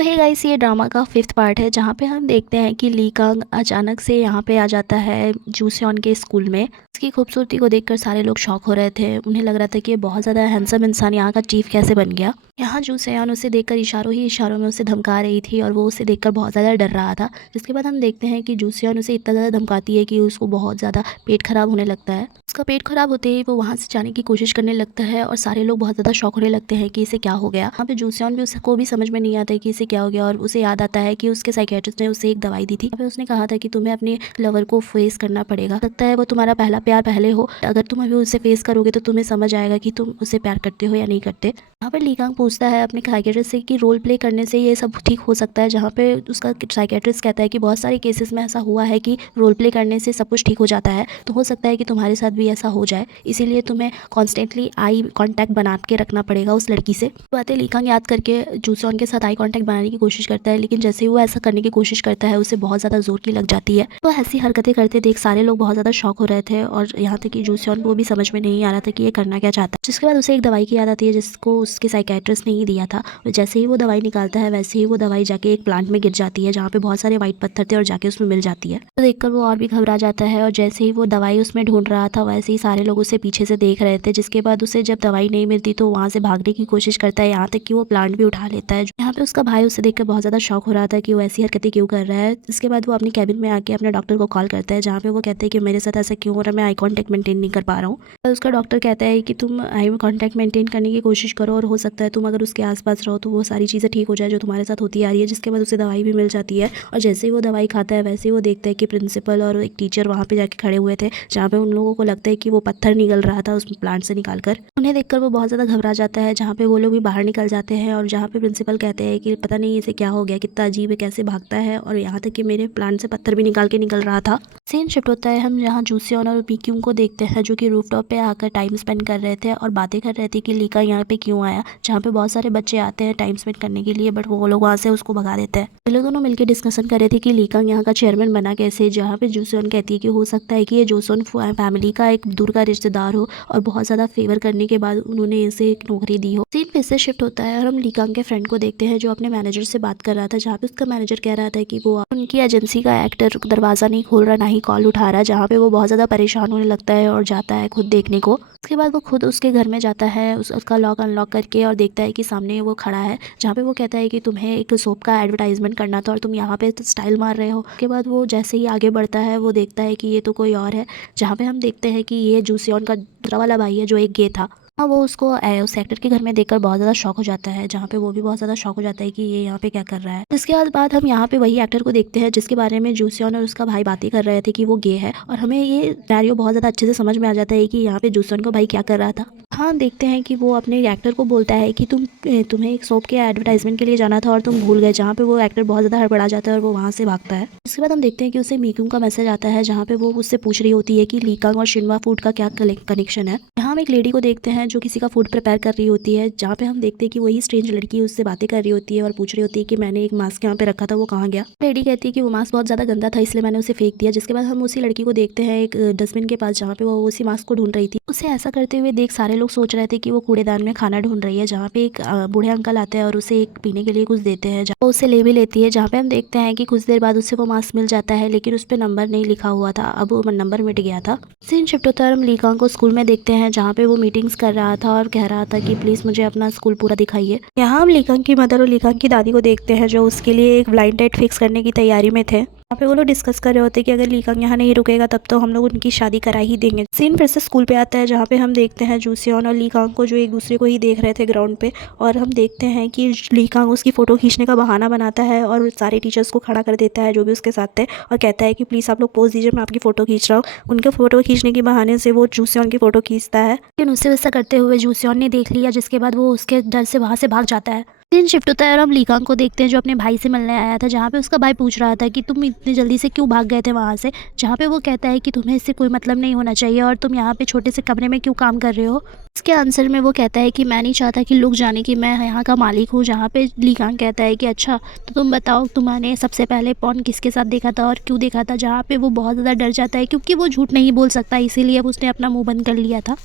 तो hey guys, ये drama का फिफ्थ पार्ट है जहाँ पे हम देखते हैं कि ली कांग अचानक से यहाँ पे आ जाता है जूसियन के स्कूल में। इसकी खूबसूरती को देखकर सारे लोग शॉक हो रहे थे। उन्हें लग रहा था कि ये बहुत ज़्यादा हैंडसम इंसान यहाँ का चीफ कैसे बन गया। यहाँ जूसियन उसे देखकर इशारों ही इशारों में उसे धमका रही थी और वो उसे देखकर बहुत ज़्यादा डर रहा था। जिसके बाद हम देखते हैं कि जूसियन उसे इतना ज़्यादा धमकाती है कि उसको बहुत ज़्यादा पेट खराब होने लगता है। उसका पेट खराब होते ही वो वहाँ से जाने की कोशिश करने लगता है और सारे लोग बहुत ज़्यादा शॉक होने लगते हैं कि इसे क्या हो गया। यहाँ पे जूसियन भी उसको भी समझ में नहीं आता है कि इसे क्या हो गया और उसे याद आता है कि उसके साइकियाट्रिस्ट ने उसे एक दवाई दी थी। यहाँ पे उसने कहा था कि तुम्हें अपने लवर को फेस करना पड़ेगा। लगता है वो तुम्हारा पहला प्यार पहले हो, अगर तुम अभी उसे फेस करोगे तो तुम्हें समझ आएगा कि तुम उसे प्यार करते हो या नहीं करते। यहाँ पे ली कांग पूछता है अपने साइकियाट्रिस्ट से कि रोल प्ले करने से ये सब ठीक हो सकता है। जहाँ पे उसका साइकियाट्रिस्ट कहता है कि बहुत सारे केसेस में ऐसा हुआ है कि रोल प्ले करने से सब कुछ ठीक हो जाता है, तो हो सकता है कि तुम्हारे साथ भी ऐसा हो जाए। इसीलिए तुम्हें कॉन्स्टेंटली आई कॉन्टैक्ट बना के रखना पड़ेगा उस लड़की से। बातें ली कांग याद करके जूसॉन के साथ आई कॉन्टैक्ट बनाने की कोशिश करता है, लेकिन जैसे ही वो ऐसा करने की कोशिश करता है उसे बहुत ज़्यादा जोर की लग जाती है। तो ऐसी हरकतें करते देख सारे लोग बहुत ज़्यादा शॉक हो रहे थे और यहाँ तक कि जूसॉन को भी समझ में नहीं आ रहा था कि ये करना क्या चाहता है। जिसके बाद उसे एक दवाई की याद आती है जिसको उसके साइकियाट्रिस्ट ने ही दिया था। जैसे ही वो दवाई निकालता है वैसे ही वो दवाई जाके एक प्लांट में गिर जाती है जहाँ पे बहुत सारे व्हाइट पत्थर थे और जाके उसमें मिल जाती है। तो देखकर वो और भी घबरा जाता है और जैसे ही वो दवाई उसमें ढूंढ रहा था वैसे ही सारे लोग उसे पीछे से देख रहे थे। जिसके बाद उसे जब दवाई नहीं मिलती तो वहाँ से भागने की कोशिश करता है, यहाँ तक कि वो प्लांट भी उठा लेता है। यहाँ पे उसका भाई उसे देखकर बहुत ज़्यादा शॉक हो रहा था कि वो ऐसी हरकतें क्यों कर रहा है। इसके बाद वो अपनी कैबिन में आके अपने डॉक्टर को कॉल करता है जहाँ पे वो कहते हैं कि मेरे साथ ऐसा क्यों हो रहा है, मैं आई कॉन्टैक्ट मेंटेन नहीं कर पा रहा हूँ। और उसका डॉक्टर कहता है कि तुम आई कॉन्टैक्ट मेंटेन करने की कोशिश करो और हो सकता है तुम अगर उसके आसपास रहो तो वो सारी चीज़ें ठीक हो जाए जो तुम्हारे साथ होती आ रही है। जिसके बाद उसे दवाई भी मिल जाती है और जैसे ही वो दवाई खाता है वैसे ही वो देखता है कि प्रिंसिपल और एक टीचर वहाँ पे जाके खड़े हुए थे जहाँ पे उन लोगों को लगता है कि वो पत्थर निकल रहा था उस प्लांट से निकाल कर। उन्हें देखकर वो बहुत ज़्यादा घबरा जाता है। जहाँ पे वो लोग भी बाहर निकल जाते हैं और जहाँ पे प्रिंसिपल कहते हैं कि पता नहीं इसे क्या हो गया, कितना अजीब है, कैसे भागता है और यहाँ तक कि मेरे प्लांट से पत्थर भी निकल रहा था। सीन शिफ्ट होता है, हम यहाँ जूसियन और पीक्यूम को देखते हैं जो कि रूफटॉप पे आकर टाइम स्पेंड कर रहे थे और बातें कर रहे थे कि लीका यहाँ पे क्यों आया। जहाँ पे बहुत सारे बच्चे आते हैं टाइम स्पेंड करने के लिए बट वो लोग वहाँ से उसको भगा देते हैं। ये लोग दोनों मिलकर डिस्कशन कर रहे थे कि लीका यहाँ का चेयरमैन बना कैसे। जहाँ पे जूसियन कहती है कि हो सकता है कि ये जूसियन फैमिली का एक दूर का रिश्तेदार हो और बहुत ज़्यादा फेवर करने के बाद उन्होंने इसे एक नौकरी दी हो। सीन फिर से शिफ्ट होता है और हम लीकांग के फ्रेंड को देखते हैं जो अपने मैनेजर से बात कर रहा था। जहाँ पे उसका मैनेजर कह रहा था कि वो उनकी एजेंसी का एक्टर दरवाज़ा नहीं खोल रहा, ना ही कॉल उठा रहा। जहाँ पे वो बहुत ज़्यादा परेशान होने लगता है और जाता है खुद देखने को। उसके बाद वो खुद उसके घर में जाता है उसका लॉक अनलॉक करके और देखता है कि सामने वो खड़ा है। जहाँ पे वो कहता है कि तुम्हें एक सोप का एडवर्टाइजमेंट करना था और तुम यहाँ पे स्टाइल मार रहे हो। उसके बाद वो जैसे ही आगे बढ़ता है वो देखता है कि ये तो कोई और है। जहाँ पे हम देखते हैं कि ये जूसियन का दूसरा वाला भाई है जो एक गे था। हाँ, वो उसको उस एक्टर के घर में देखकर बहुत ज़्यादा शॉक हो जाता है। जहाँ पे वो भी बहुत ज़्यादा शॉक हो जाता है कि ये यहाँ पे क्या कर रहा है। इसके बाद हम यहाँ पे वही एक्टर को देखते हैं जिसके बारे में जूसियन और उसका भाई बातें कर रहे थे कि वो गे है और हमें ये सिनेरियो बहुत ज़्यादा अच्छे से समझ में आ जाता है कि यहाँ पे जूसियन का भाई क्या कर रहा था। हाँ, देखते हैं कि वो अपने एक्टर को बोलता है कि तुम्हें एक सोप के एडवर्टाइजमेंट के लिए जाना था और तुम भूल गए। जहाँ पे वो एक्टर बहुत ज़्यादा हड़बड़ा जाता है और वो वहाँ से भागता है। इसके बाद हम देखते हैं कि उसे मीक्यूम का मैसेज आता है जहाँ पे वो उससे पूछ रही होती है कि लीकांग और शिनवा फूड का क्या कनेक्शन है। यहाँ हम एक लेडी को देखते हैं जो किसी का फूड प्रिपेयर कर रही होती है। जहाँ पे हम देखते हैं कि वही स्ट्रेंज लड़की उससे बातें कर रही होती है और पूछ रही होती है कि मैंने एक मास्क यहाँ पे रखा था वो कहाँ गया। लेडी कहती है कि वो मास्क बहुत ज़्यादा गंदा था इसलिए मैंने उसे फेंक दिया। जिसके बाद हम उसी लड़की को देखते हैं एक डस्टबिन के पास जहाँ पे वो उसी मास्क को ढूंढ रही थी। उसे ऐसा करते हुए देख सारे लोग सोच रहे थे कि वो कूड़ेदान में खाना ढूंढ रही है। जहाँ पे एक बूढ़े अंकल आते हैं और उसे एक पीने के लिए कुछ देते हैं। वो उसे ले भी लेती है। जहाँ पे हम देखते हैं कि कुछ देर बाद उसे वो मास्क मिल जाता है लेकिन उस पर नंबर नहीं लिखा हुआ था, अब वो नंबर मिट गया था। सीन शिफ्ट होता है, हम लीकांग को स्कूल में देखते हैं जहाँ पे वो मीटिंग्स कर रहा था और कह रहा था कि प्लीज मुझे अपना स्कूल पूरा दिखाइए। यहाँ हम लीकांग की मदर और लीकांग की दादी को देखते हैं जो उसके लिए एक ब्लाइंड डेट फिक्स करने की तैयारी में थे। यहाँ पे वो लोग डिस्कस कर रहे होते कि अगर लीकांग यहाँ नहीं रुकेगा तब तो हम लोग उनकी शादी करा ही देंगे। सीन फिर से स्कूल पे आता है जहाँ पे हम देखते हैं जूसियन और लीकांग को जो एक दूसरे को ही देख रहे थे ग्राउंड पे और हम देखते हैं कि लीकांग उसकी फ़ोटो खींचने का बहाना बनाता है और सारे टीचर्स को खड़ा कर देता है जो भी उसके साथ थे और कहता है कि प्लीज़ आप लोग पोज दीजिए, मैं आपकी फ़ोटो खींच रहा हूँ। उनके फ़ोटो खींचने के बहाने से वो जूसियन की फ़ोटो खींचता है लेकिन उससे वैसा करते हुए जूसियन ने देख लिया। जिसके बाद वो उसके डर से वहाँ से भाग जाता है। सीन शिफ्ट होता है और हम लीकांग को देखते हैं जो अपने भाई से मिलने आया था। जहाँ पे उसका भाई पूछ रहा था कि तुम इतनी जल्दी से क्यों भाग गए थे वहाँ से। जहाँ पे वो कहता है कि तुम्हें इससे कोई मतलब नहीं होना चाहिए और तुम यहाँ पे छोटे से कमरे में क्यों काम कर रहे हो। इसके आंसर में वो कहता है कि मैं नहीं चाहता कि लोग जाने कि मैं यहाँ का मालिक हूँ। जहाँ पे लीकांग कहता है कि अच्छा तो तुम बताओ तुम्हारे सबसे पहले पॉन किसके साथ देखा था और क्यों देखा था। जहाँ पे वो बहुत ज़्यादा डर जाता है क्योंकि वो झूठ नहीं बोल सकता, इसीलिए उसने अपना मुँह बंद कर लिया था।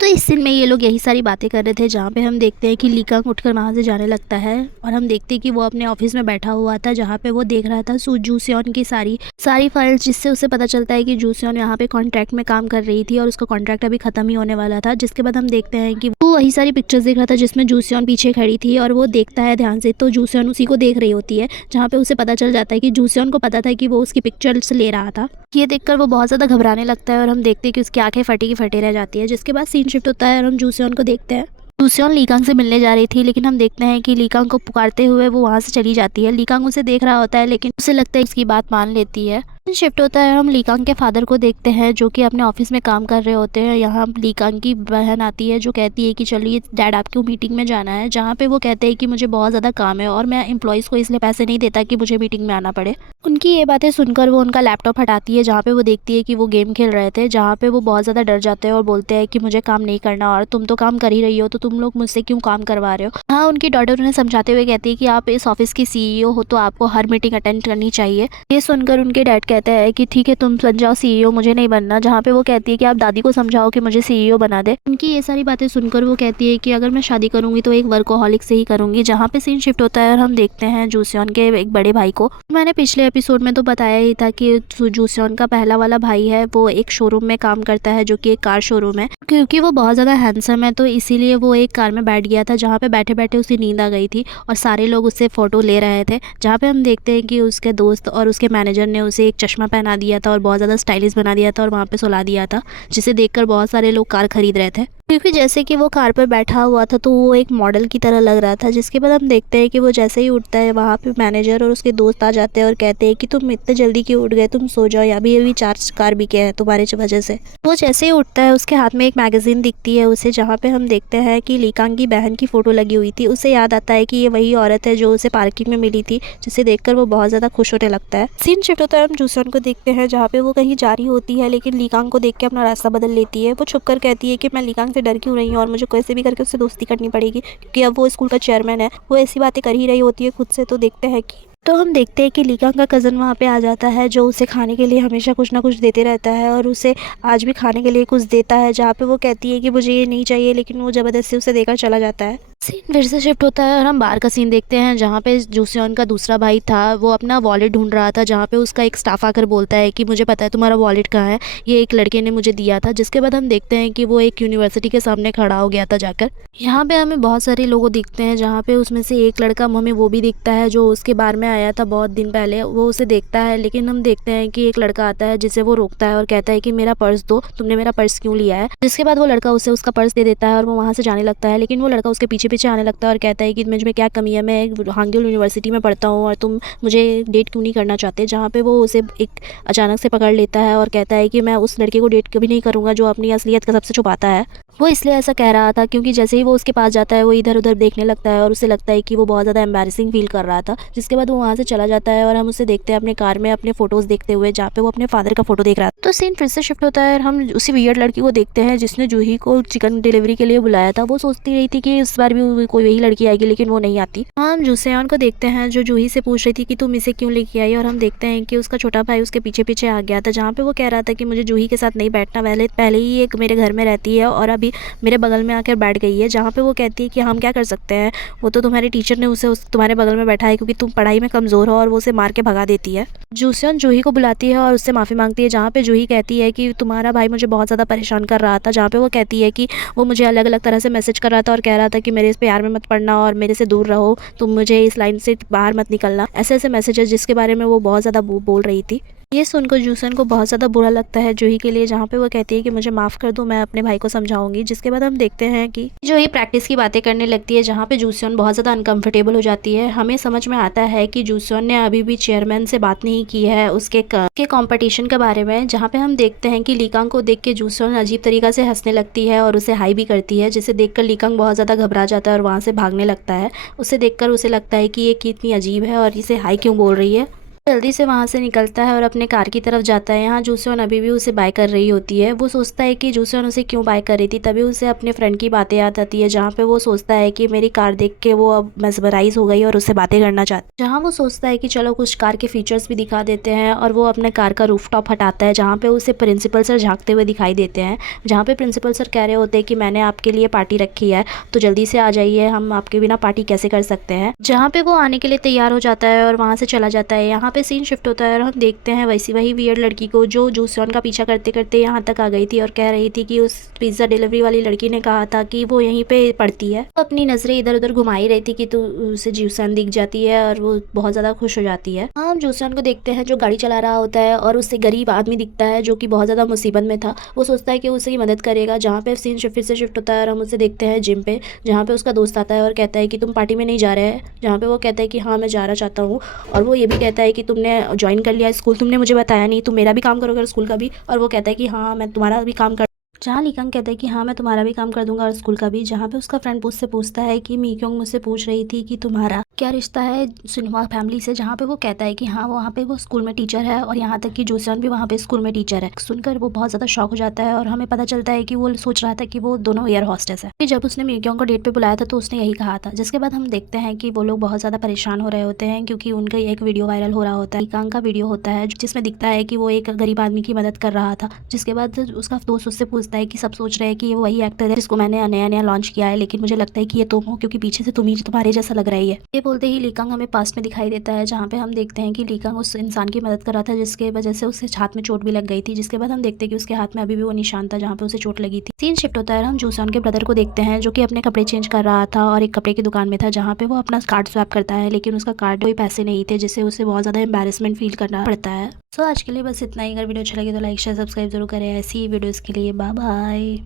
तो इस सीन में ये लोग यही सारी बातें कर रहे थे, जहाँ पे हम देखते हैं कि लीकांग उठकर वहाँ से जाने लगता है और हम देखते हैं कि वो अपने ऑफिस में बैठा हुआ था, जहाँ पे वो देख रहा था जूसियन की सारी सारी फाइल्स, जिससे उसे पता चलता है कि जूसियन यहाँ पे कॉन्ट्रैक्ट में काम कर रही थी और उसका कॉन्ट्रैक्ट अभी खत्म ही होने वाला था। जिसके बाद हम देखते हैं कि वो वही सारी पिक्चर्स देख रहा था जिसमें जूसियन पीछे खड़ी थी और वो देखता है ध्यान से, तो जूसियन उसी को देख रही होती है, जहाँ पे उसे पता चल जाता है कि जूसियन को पता था कि वो उसकी पिक्चर्स ले रहा था। ये देखकर वो बहुत ज़्यादा घबराने लगता है और हम देखते हैं कि उसकी आंखें फटी की फटी रह जाती है। जिसके बाद सीन शिफ्ट होता है और हम जूसियन को देखते हैं। जूसियन लीकांग से मिलने जा रही थी, लेकिन हम देखते हैं कि लीकांग को पुकारते हुए वो वहाँ से चली जाती है। लीकांग उसे देख रहा होता है, लेकिन उसे लगता है उसकी बात मान लेती है। शिफ्ट होता है, हम लीकांग के फादर को देखते हैं जो कि अपने ऑफिस में काम कर रहे होते हैं। यहाँ लीकांग की बहन आती है जो कहती है कि चलिए डैड आपको मीटिंग में जाना है, जहाँ पे वो कहते हैं कि मुझे बहुत ज़्यादा काम है और मैं एम्प्लॉयज़ को इसलिए पैसे नहीं देता कि मुझे मीटिंग में आना पड़े। उनकी ये बातें सुनकर वो उनका लैपटॉप हटाती है, जहाँ पे वो देखती है कि वो गेम खेल रहे थे, जहाँ पे वो बहुत ज़्यादा डर जाते हैं और बोलते हैं कि मुझे काम नहीं करना और तुम तो काम कर ही रही हो, तो तुम लोग मुझसे क्यों काम करवा रहे हो। हाँ, उनकी डॉटर उन्हें समझाते हुए कहती है कि आप इस ऑफिस की सीईओ हो तो आपको हर मीटिंग अटेंड करनी चाहिए। ये सुनकर उनके डैड कहते हैं कि ठीक है तुम बन जाओ सीईओ, मुझे नहीं बनना। जहाँ पे वो कहती है कि आप दादी को समझाओ कि मुझे सीईओ बना दे। उनकी ये सारी बातें सुनकर वो कहती है कि अगर मैं शादी करूंगी तो एक वर्कोहॉलिक से ही करूंगी। जहाँ पे सीन शिफ्ट होता है और हम देखते हैं जूसियन के एक बड़े भाई को। मैंने पिछले एपिसोड में तो बताया ही था कि जूसियन का पहला वाला भाई है, वो एक शोरूम में काम करता है जो कि एक कार शोरूम है। क्योंकि वो बहुत ज़्यादा हैंडसम है तो इसीलिए वो एक कार में बैठ गया था, जहाँ पे बैठे बैठे उसे नींद आ गई थी और सारे लोग उससे फ़ोटो ले रहे थे। जहाँ पे हम देखते हैं कि उसके दोस्त और उसके मैनेजर ने उसे एक चश्मा पहना दिया था और बहुत ज़्यादा स्टाइलिश बना दिया था और वहाँ पे सुला दिया था, जिसे देखकर बहुत सारे लोग कार खरीद रहे थे। क्योंकि जैसे कि वो कार पर बैठा हुआ था तो वो एक मॉडल की तरह लग रहा था। जिसके बाद हम देखते हैं कि वो जैसे ही उठता है वहाँ पे मैनेजर और उसके दोस्त आ जाते हैं और कहते हैं कि तुम इतने जल्दी क्यों उठ गए, तुम सो जाओ, अभी अभी 4 कार बिके हैं तुम्हारे वजह से। वो जैसे ही उठता है उसके हाथ में एक मैगजीन दिखती है उसे, जहाँ पे हम देखते हैं कि लीकांग की बहन की फ़ोटो लगी हुई थी। उसे याद आता है कि ये वही औरत है जो उसे पार्किंग में मिली थी, जिसे देखकर वो बहुत ज़्यादा खुश होने लगता है। सीन शिफ्ट होता है, हम जूसन को देखते हैं जहाँ पे वो कहीं जा रही होती है, लेकिन लीकांग को देख के अपना रास्ता बदल लेती है। वो छुप कर कहती है कि मैं लीकांग से डर क्यों रही हूँ और मुझे कैसे भी करके उससे दोस्ती करनी पड़ेगी, क्योंकि अब वो स्कूल का चेयरमैन है। वो ऐसी बातें कर ही रही होती है खुद से। तो देखते हैं कि हम देखते हैं कि लीकांग का कज़न वहाँ पे आ जाता है, जो उसे खाने के लिए हमेशा कुछ ना कुछ देते रहता है और उसे आज भी खाने के लिए कुछ देता है। जहाँ पे वो कहती है कि मुझे ये नहीं चाहिए, लेकिन वो ज़बरदस्ती उसे देकर चला जाता है। सीन फिर से शिफ्ट होता है और हम बाहर का सीन देखते हैं, जहाँ पे जूसियन का दूसरा भाई था, वो अपना वॉलेट ढूंढ रहा था। जहाँ पे उसका एक स्टाफ आकर बोलता है कि मुझे पता है तुम्हारा वॉलेट कहाँ है, ये एक लड़के ने मुझे दिया था। जिसके बाद हम देखते हैं कि वो एक यूनिवर्सिटी के सामने खड़ा हो गया था जाकर। यहाँ पे हमें बहुत सारे लोग दिखते हैं, जहाँ पे उसमें से एक लड़का हमें वो भी दिखता है जो उसके बार में आया था बहुत दिन पहले। वो उसे देखता है, लेकिन हम देखते हैं कि एक लड़का आता है जिसे वो रोकता है और कहता है कि मेरा पर्स दो, तुमने मेरा पर्स क्यों लिया है। जिसके बाद वो लड़का उसे उसका पर्स दे देता है और वो वहाँ से जाने लगता है, लेकिन वो लड़का उसके पीछे पीछे आने लगता है और कहता है कि मुझ में क्या कमी है, मैं हांगुल यूनिवर्सिटी में पढ़ता हूँ और तुम मुझे डेट क्यों नहीं करना चाहते। जहाँ पे वो उसे एक अचानक से पकड़ लेता है और कहता है कि मैं उस लड़के को डेट कभी नहीं करूँगा जो अपनी असलियत का सबसे छुपाता है। वो इसलिए ऐसा कह रहा था क्योंकि जैसे ही वो उसके पास जाता है वो इधर उधर देखने लगता है और उसे लगता है कि वो बहुत ज़्यादा एम्बैरेसिंग फील कर रहा था। जिसके बाद वो वहाँ से चला जाता है और हम उसे देखते हैं अपने कार में अपने फोटोज़ देखते हुए, जहाँ पे वो अपने फादर का फोटो देख रहा था। तो सीन फिर से शिफ्ट होता है और हम उसी वियर्ड लड़की को देखते हैं जिसने जूही को चिकन डिलीवरी के लिए बुलाया था। वो सोचती रही थी कि इस बार भी कोई वही लड़की आएगी, लेकिन वो नहीं आती। हम जूसेयन को देखते हैं जो जूही से पूछ रही थी कि तुम इसे क्यों लेके आई, और हम देखते हैं कि उसका छोटा भाई उसके पीछे पीछे आ गया था, जहाँ पे वो कह रहा था कि मुझे जूही के साथ नहीं बैठना, पहले ही एक मेरे घर में रहती है और अभी मेरे बगल में आकर बैठ गई है। जहाँ पे वो कहती है कि हम क्या कर सकते हैं, वो तो तुम्हारे टीचर ने उसे तुम्हारे बगल में बैठा है क्योंकि तुम पढ़ाई में कमज़ोर हो, और वो उसे मार के भगा देती है। जूसियन जूही को बुलाती है और उससे माफ़ी मांगती है, जहाँ पे जूही कहती है कि तुम्हारा भाई मुझे बहुत ज़्यादा परेशान कर रहा था। जहाँ पे वो कहती है कि वो मुझे अलग अलग तरह से मैसेज कर रहा था और कह रहा था कि मेरे इस प्यार में मत पड़ना और मेरे से दूर रहो, तुम मुझे इस लाइन से बाहर मत निकलना, ऐसे ऐसे मैसेजेस जिसके बारे में वो बहुत ज़्यादा बोल रही थी। ये सुनकर जूसन को बहुत ज़्यादा बुरा लगता है जूही के लिए, जहाँ पे वो कहती है कि मुझे माफ़ कर दो, मैं अपने भाई को समझाऊंगी। जिसके बाद हम देखते हैं कि जूही प्रैक्टिस की बातें करने लगती है, जहाँ पे जूसन बहुत ज़्यादा अनकंफर्टेबल हो जाती है। हमें समझ में आता है कि जूसन ने अभी भी चेयरमैन से बात नहीं की है उसके कंपटीशन के बारे में। जहाँ पे हम देखते हैं कि लीकांग को देख के जूसन अजीब तरीका से हंसने लगती है और उसे हाई भी करती है, जिसे देखकर लीकांग बहुत ज़्यादा घबरा जाता है और वहाँ से भागने लगता है। उसे देखकर उसे लगता है कि ये कितनी अजीब है और इसे हाई क्यों बोल रही है। जल्दी से वहाँ से निकलता है और अपने कार की तरफ जाता है। यहाँ जूसोन अभी भी उसे बाय कर रही होती है। वो सोचता है कि जूसोन उसे क्यों बाय कर रही थी, तभी उसे अपने फ्रेंड की बातें याद आती है, जहाँ पे वो सोचता है कि मेरी कार देख के वो अब मेस्मराइज हो गई और उससे बातें करना चाहता है। जहाँ वो सोचता है कि चलो कुछ कार के फीचर्स भी दिखा देते हैं, और वो अपने कार का रूफटॉप हटाता है, जहाँ पे उसे प्रिंसिपल सर झाँकते हुए दिखाई देते हैं। जहाँ पे प्रिंसिपल सर कह रहे होते हैं कि मैंने आपके लिए पार्टी रखी है, तो जल्दी से आ जाइए, हम आपके बिना पार्टी कैसे कर सकते हैं। जहाँ पे वो आने के लिए तैयार हो जाता है और वहाँ से चला जाता है। यहाँ पे सीन शिफ्ट होता है और हम देखते हैं वही वियर्ड लड़की को, जो जूसॉन का पीछा करते करते यहाँ तक आ गई थी और कह रही थी कि उस पिज्ज़ा डिलीवरी वाली लड़की ने कहा था कि वो यहीं पे पड़ती है। तो अपनी नज़रें इधर उधर घुमाई रही थी कि तो उसे जूसॉन दिख जाती है और वो बहुत ज़्यादा खुश हो जाती है। हम जूसॉन को देखते हैं जो गाड़ी चला रहा होता है और उससे गरीब आदमी दिखता है जो कि बहुत ज़्यादा मुसीबत में था। वो सोचता है कि उसे ही मदद करेगा। जहाँ पे सीन फिर से शिफ्ट होता है और हम उसे देखते हैं जिम पे, जहाँ पे उसका दोस्त आता है और कहता है कि तुम पार्टी में नहीं जा रहे हैं। जहाँ पे वो कहता है कि हाँ मैं जाना चाहता हूँ, और वो ये भी कहता है कि तुमने ज्वाइन कर लिया स्कूल, तुमने मुझे बताया नहीं, तुम मेरा भी काम करोगे और स्कूल का भी। और वो कहता है कि हाँ मैं तुम्हारा भी काम कर, जहाँ लीकांग कहता है कि हाँ मैं तुम्हारा भी काम कर दूंगा और स्कूल का भी। जहाँ पे उसका फ्रेंड उससे पूछता है कि मीक्योंग मुझसे पूछ रही थी कि तुम्हारा क्या रिश्ता है सिन्हा फैमिली से, जहाँ पे वो कहता है कि हाँ वहाँ पे वो स्कूल में टीचर है और यहाँ तक कि जूसन भी वहाँ पे स्कूल में टीचर है। सुनकर वो बहुत ज़्यादा शॉक हो जाता है और हमें पता चलता है कि वो सोच रहा था कि वो दोनों एयर हॉस्टेस है। फिर जब उसने मीक्योंग को डेट पे बुलाया था तो उसने यही कहा था। जिसके बाद हम देखते हैं कि वो लोग बहुत ज़्यादा परेशान हो रहे होते हैं क्योंकि उनका एक वीडियो वायरल हो रहा होता है, लीकांग का वीडियो होता है, जिसमें दिखता है कि वो एक गरीब आदमी की मदद कर रहा था। जिसके बाद उसका दोस्त उससे पूछता है कि सब सोच रहे हैं कि ये वही एक्टर है जिसको मैंने नया नया लॉन्च किया है, लेकिन मुझे लगता है कि ये तुम हो, क्योंकि पीछे से तुम्हारे जैसा लग रही है। ये बोलते ही लीकांग हमें पास्ट में दिखाई देता है, जहाँ पे हम देखते हैं कि लीकांग उस इंसान की मदद कर रहा था जिसके वजह से उसके हाथ में चोट भी लग गई थी। जिसके बाद हम देखते हैं कि उसके हाथ में अभी भी वो निशान था जहाँ पे उसे चोट लगी थी। सीन शिफ्ट होता है, हम जूसन के ब्रदर को देखते हैं जो कि अपने कपड़े चेंज कर रहा था और एक कपड़े की दुकान में था, जहाँ पे वो अपना कार्ड स्वैप करता है, लेकिन उसका कार्ड कोई पैसे नहीं थे, जिससे उसे बहुत ज़्यादा एम्बेरसमेंट फील करना पड़ता है। सो आज के लिए बस इतना ही। अगर वीडियो अच्छा लगे तो लाइक शेयर सब्सक्राइब जरूर करें ऐसी ही वीडियोज़ के लिए। Bye bye.